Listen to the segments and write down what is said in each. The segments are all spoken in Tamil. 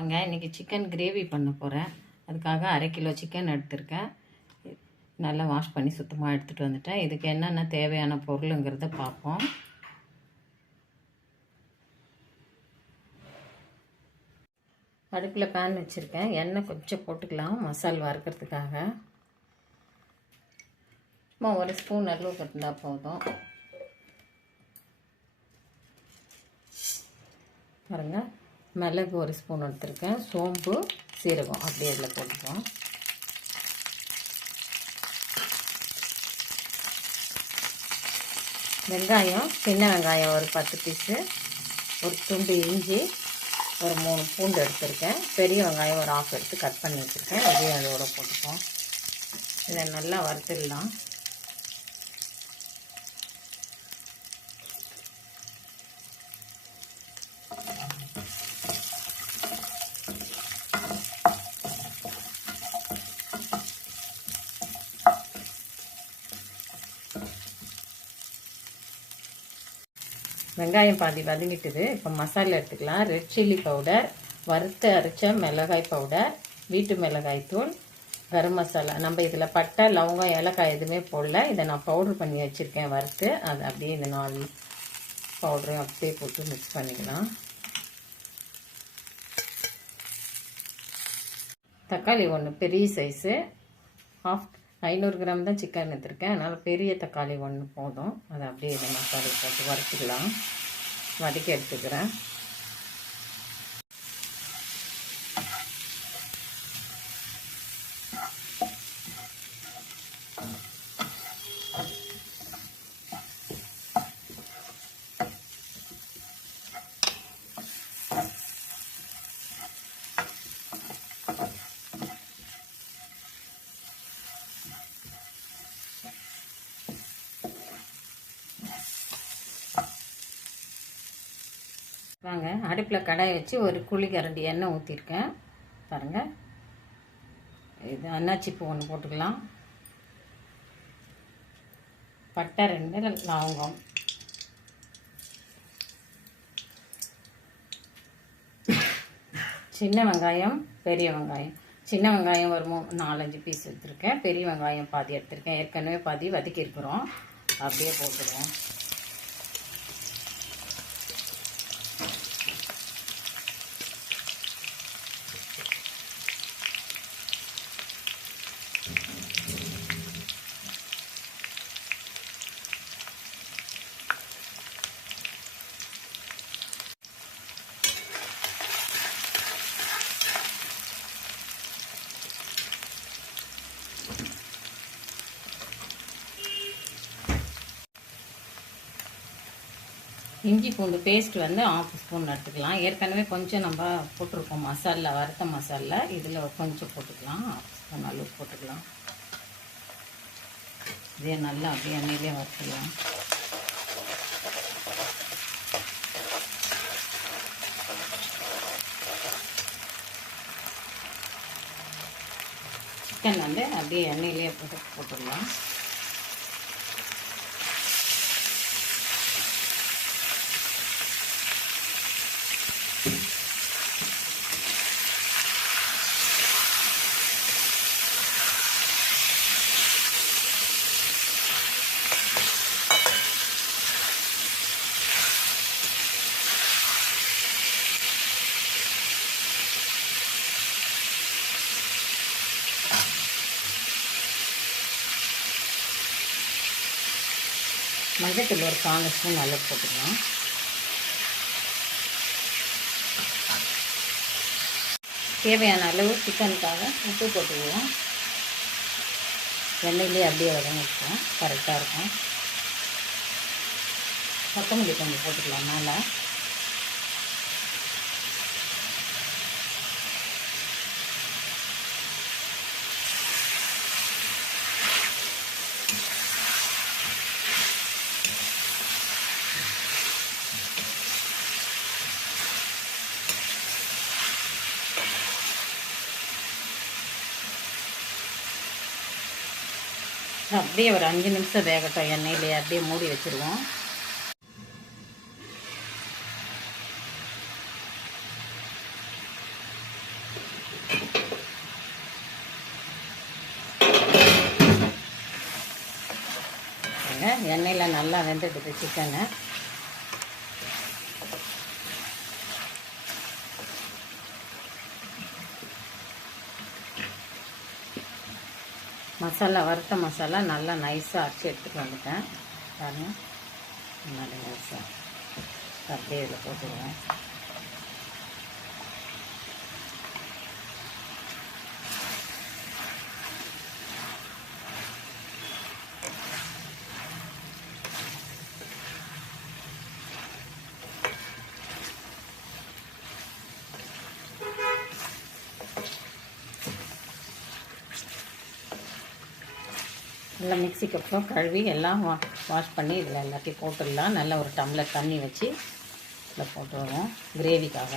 வாங்க இன்றைக்கி சிக்கன் கிரேவி பண்ண போகிறேன் அதுக்காக அரை கிலோ சிக்கன் எடுத்திருக்கேன். நல்லா வாஷ் பண்ணி சுத்தமாக எடுத்துகிட்டு வந்துட்டேன். இதுக்கு என்னென்ன தேவையான பொருளுங்கிறத பார்ப்போம். அடுப்பில் பேன் வச்சுருக்கேன். எண்ணெய் கொஞ்சம் போட்டுக்கலாம் மசால் வறுக்கிறதுக்காக. சும்மா ஒரு ஸ்பூன் அளவு கட்டினா போதும். பாருங்கள் மிளகு ஒரு ஸ்பூன் எடுத்திருக்கேன். சோம்பு சீரகம். அப்படியே இதில் போட்டுப்போம் வெங்காயம் சின்ன வெங்காயம் ஒரு பத்து பீஸு ஒரு துண்டு இஞ்சி ஒரு மூணு பூண்டு எடுத்திருக்கேன். பெரிய வெங்காயம் ஒரு ஆஃப் எடுத்து கட் பண்ணி வச்சுருக்கேன். இதையும் அதோட போட்டுப்போம். இதை நல்லா வறுத்துடலாம். வெங்காயம் பாதி வதங்கிட்டுது. இப்போ மசாலா எடுத்துக்கலாம். ரெட் சில்லி பவுடர் வறுத்து அரைச்ச மிளகாய் பவுடர் வீட்டு மிளகாய் தூள் கரம் மசாலா. நம்ம இதில் பட்டை லவங்கம் ஏலக்காய் எதுவுமே போடல. இதை நான் பவுடர் பண்ணி வச்சுருக்கேன் வறுத்து. அதை அப்படியே இந்த நாலு பவுடரையும் அப்படியே போட்டு மிக்ஸ் பண்ணிக்கலாம். தக்காளி ஒன்று பெரிய சைஸு ஹாஃப் ஐநூறு கிராம் தான் சிக்கன் எடுத்துருக்கேன். அதனால் பெரிய தக்காளி ஒன்று போதும். அதை அப்படியே இந்த மசாலா போட்டு வறுத்துக்கலாம். வதக்கி எடுத்துக்கிறேன். வாங்க. அடுப்பில் கடாய் வச்சு ஒரு குழி கரண்டி எண்ணெய் ஊற்றிருக்கேன் பாருங்கள் இது அன்னாச்சிப்பூ ஒன்று போட்டுக்கலாம். பட்டை ரெண்டு லவங்கம். சின்ன வெங்காயம் பெரிய வெங்காயம். சின்ன வெங்காயம் ஒரு மூ நாலஞ்சு பீஸ் எடுத்திருக்கேன். பெரிய வெங்காயம் பாதி எடுத்திருக்கேன். ஏற்கனவே பாதி வதக்கியிருக்கிறோம். அப்படியே போட்டுடுவோம். இஞ்சி பூண்டு பேஸ்ட் வந்து ஆஃப் ஸ்பூன் எடுத்துக்கலாம். ஏற்கனவே கொஞ்சம் நம்ம போட்டிருக்கோம் மசாலா வறுத்த மசாலா. இதில் கொஞ்சம் போட்டுக்கலாம். ஆஃப் நல்லா அளவு போட்டுக்கலாம். இதே நல்லா அப்படியே எண்ணெயிலே வறுத்துக்கலாம். சிக்கன் வந்து அப்படியே எண்ணெயிலே போட்டு போட்டுடலாம். மஞ்சத்தூள் ஒரு கால் ஸ்பூன் அளவு போட்டுக்கலாம். தேவையான அளவு சிக்கனுக்காக உப்பு போட்டுக்குவோம் எண்ணெயிலே அப்படியே வதங்கிப்போம் கரெக்டாக இருக்கும். கொத்தமல்லி கொஞ்சம் போட்டுக்கலாம் மேலே. அப்படியே ஒரு அஞ்சு நிமிஷம் வேகட்டும் எண்ணெயிலே அப்படியே மூடி வச்சுருவோம். எண்ணெயில் நல்லா வெந்துடுது சிக்கனை மசாலா வறுத்த மசாலா நல்லா நைஸாக அரைச்சி எடுத்துகிட்டு வந்துட்டேன். பாருங்கள் நல்லா நைஸாக அப்படியே இதில் போட்டுருவேன். நல்லா மிக்சிக்கு அப்புறம் கழுவி எல்லாம் வா வாஷ் பண்ணி இதில் எல்லாத்தையும் போட்டுடலாம். நல்ல ஒரு டம்ளர் தண்ணி வச்சு இதில் போட்டுருவோம். கிரேவிக்காக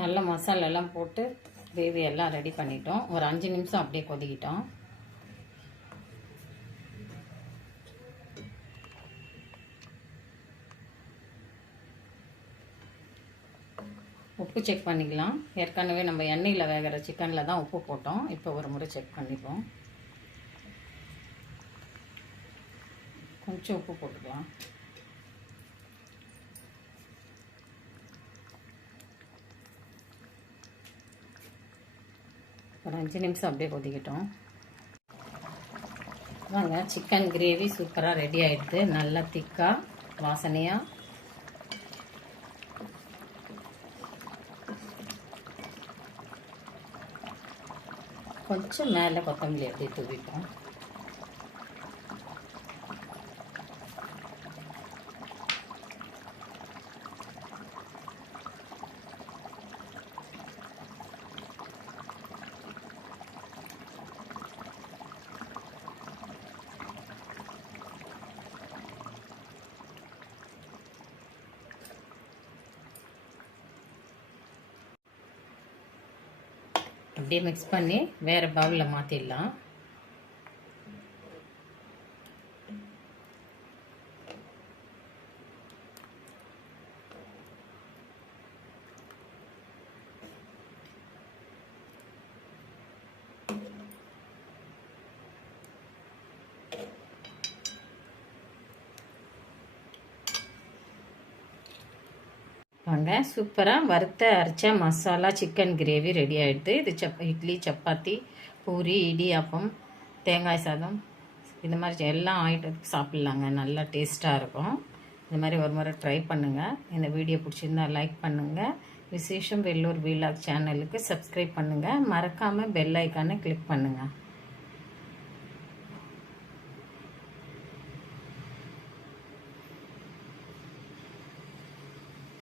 நல்ல மசாலாயெல்லாம் போட்டு கிரேவி எல்லாம் ரெடி பண்ணிட்டோம். ஒரு அஞ்சு நிமிஷம் அப்படியே கொதிக்கிட்டோம். உப்பு செக் பண்ணிக்கலாம். ஏற்கனவே நம்ம எண்ணெயில் வேகிற சிக்கனில் தான் உப்பு போட்டோம். இப்போ ஒரு முறை செக் பண்ணிப்போம். கொஞ்சம் உப்பு போட்டுக்கலாம். ஒரு அஞ்சு நிமிஷம் அப்படியே கொதிக்கட்டும். வாங்க சிக்கன் கிரேவி சூப்பராக ரெடி ஆகிடுது நல்லா திக்காக வாசனையாக கொஞ்சம் மேலே கொத்தமல்லி அப்படியே தூவிப்போம். அப்படியே மிக்ஸ் பண்ணி வேறு பவுலில் மாற்றிடலாம் வாங்க சூப்பராக வறுத்த அரைச்ச மசாலா சிக்கன் கிரேவி ரெடி ஆகிடுது இது சப் இட்லி சப்பாத்தி பூரி இடியாப்பம் தேங்காய் சாதம். இந்த மாதிரி எல்லாம் ஐட்டத்துக்கு சாப்பிட்லாங்க. நல்லா டேஸ்ட்டாக இருக்கும். இந்த மாதிரி ஒரு முறை ட்ரை பண்ணுங்கள் இந்த வீடியோ பிடிச்சிருந்தா லைக் பண்ணுங்கள் விசேஷம் வெள்ளூர் வீலாக் சேனலுக்கு சப்ஸ்கிரைப் பண்ணுங்கள் மறக்காமல் பெல் ஐக்கானை கிளிக் பண்ணுங்கள்